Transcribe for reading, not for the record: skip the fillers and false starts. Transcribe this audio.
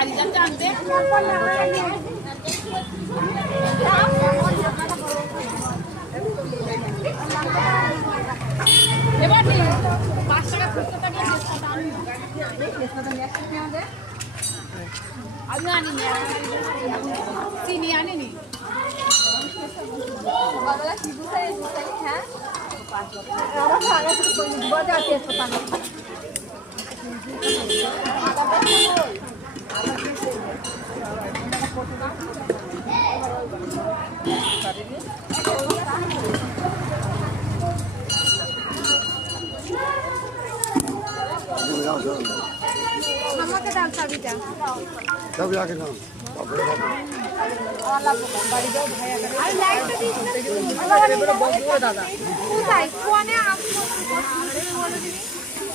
বাড়ি যাচ্ছে আনতে এবার 5 টাকা খুচরো থাকলে আমি আনিনি চিনি আনিনি আমাকে দাও চাবিটা চাবি আগে নাও আর লাইটটা দিস দাদা কোথায় ফোনে